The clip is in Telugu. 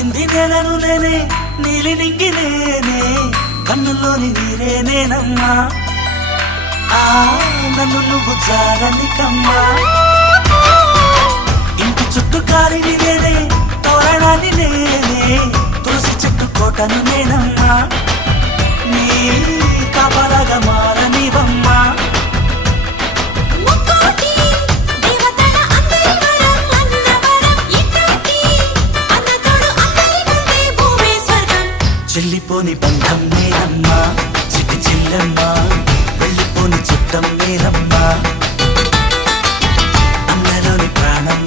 తాకింది నేలను నేనే నీలి నింగి నేనే కన్నుల్లోని నీరే నేనమ్మా నన్ను నువ్వు జారని కమ్మా ఇంటి చుట్టూ కాలిని నేనే తోరణాన్ని నేనే తులసి చెట్టు కోటను నేనమ్మా నీ కాపలాగా మారనివమ్మా చెల్లిపోని బంధం నేనమ్మా చిట్టి చెల్లెమ్మా వెళ్ళిపోని చుట్టం నేనమ్మా అన్నలోని ప్రాణం